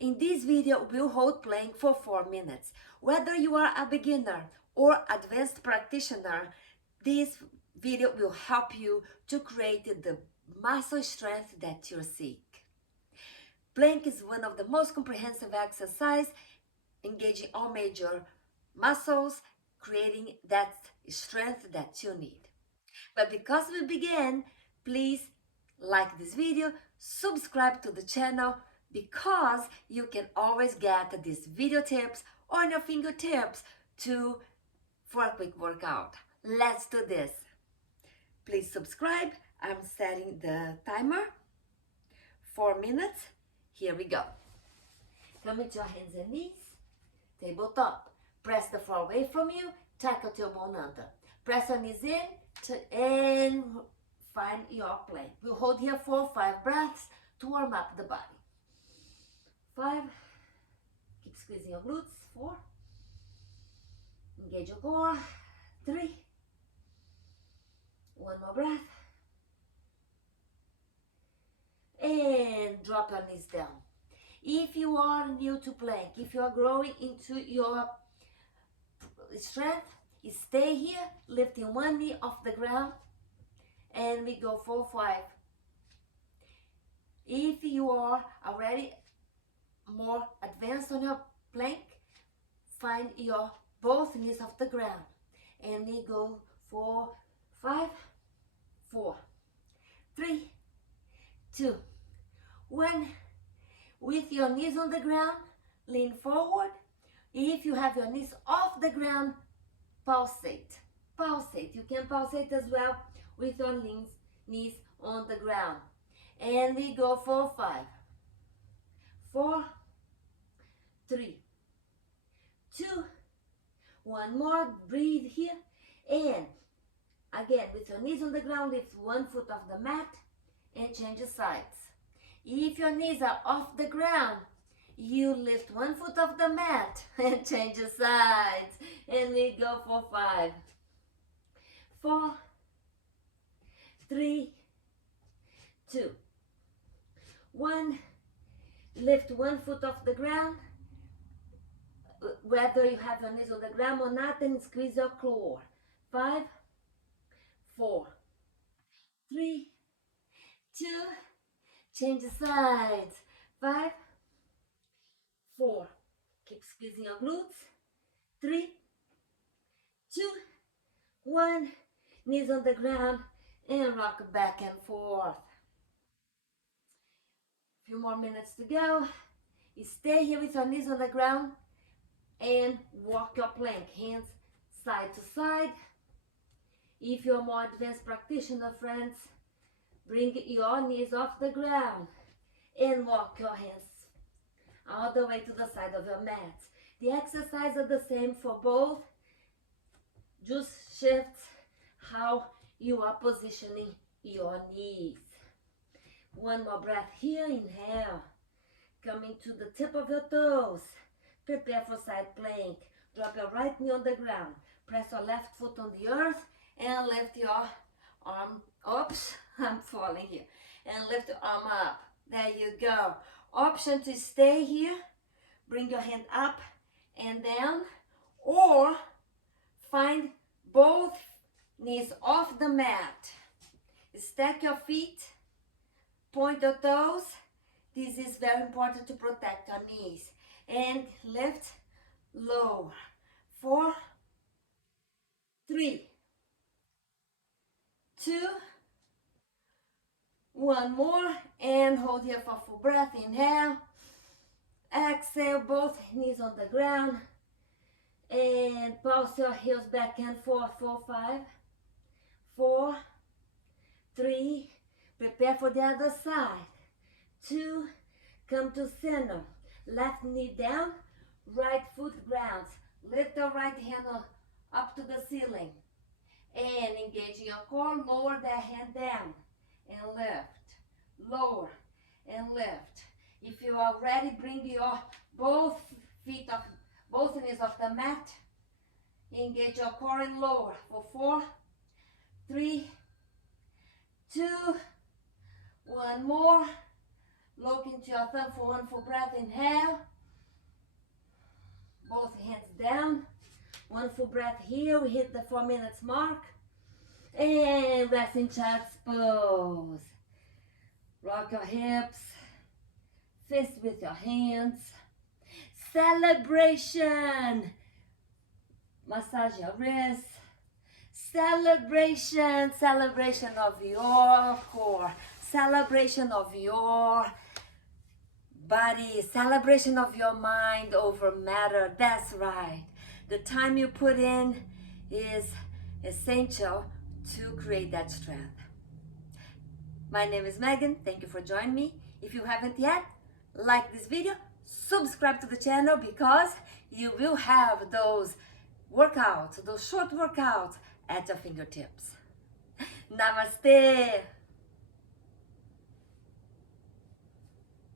In this video, we'll hold plank for 4 minutes. Whether you are a beginner or advanced practitioner, this video will help you to create the muscle strength that you seek. Plank is one of the most comprehensive exercises, engaging all major muscles, creating that strength that you need. But because we begin, please like this video, subscribe to the channel, because you can always get these video tips on your fingertips for a quick workout. Let's do this. Please subscribe. I'm setting the timer. 4 minutes. Here we go. Come into your hands and knees. Tabletop. Press the floor away from you. Tackle tailbone under. Press your knees in and find your plank. We'll hold here 4 or 5 breaths to warm up the body. 5. Keep squeezing your glutes. 4. Engage your core. 3. One more breath. And drop your knees down. If you are new to plank, if you are growing into your strength, stay here, lifting one knee off the ground, and we go 4, 5. If you are already more advanced on your plank, find your both knees off the ground, and we go 4, 5, 4, 3, 2, 1. With your knees on the ground, lean forward. If you have your knees off the ground, pulsate. Pulsate. You can pulsate as well with your knees on the ground. And we go 4, 5, 4, 3, 2, 1 more. Breathe here. And again, with your knees on the ground, lift one foot off the mat and change the sides. If your knees are off the ground, you lift one foot off the mat and change the sides. And we go 4, 5, 4, 3, 2, 1. Lift one foot off the ground. Whether you have your knees on the ground or not, and squeeze your core. 5, 4, 3, 2. Change the sides. 5, 4. Keep squeezing your glutes. 3, 2, 1. Knees on the ground and rock back and forth. Few more minutes to go. Stay here with your knees on the ground and walk your plank, hands side to side. If you're more advanced practitioner, friends, bring your knees off the ground and walk your hands all the way to the side of your mat. The exercises are the same for both. Just shift how you are positioning your knees. One more breath here. Inhale. Coming to the tip of your toes. Prepare for side plank. Drop your right knee on the ground. Press your left foot on the earth and lift your arm. Oops, I'm falling here. And lift your arm up. There you go. Option to stay here. Bring your hand up and down. Or find both knees off the mat. Stack your feet. Point your toes. This is very important to protect your knees. And lift, lower. 4, 3, 2, 1 more. And hold here for full breath. Inhale. Exhale, both knees on the ground. And pulse your heels back and forth. 4, 5, 4, 3. Prepare for the other side. 2. Come to center. Left knee down. Right foot grounds. Lift your right hand up to the ceiling. And engage your core. Lower that hand down. And lift. Lower. And lift. If you are ready, bring your both knees off the mat. Engage your core and lower. For 4, 3, 2, 1 more. Look into your thumb for one full breath. Inhale. Both hands down. One full breath here. We hit the 4 minutes mark. And resting child's pose. Rock your hips. Fist with your hands. Celebration. Massage your wrists. Celebration. Celebration of your core. Celebration of your body. Celebration of your mind over matter. That's right. The time you put in is essential to create that strength. My name is Megan. Thank you for joining me. If you haven't yet, like this video, subscribe to the channel because you will have those workouts, those short workouts at your fingertips. Namaste.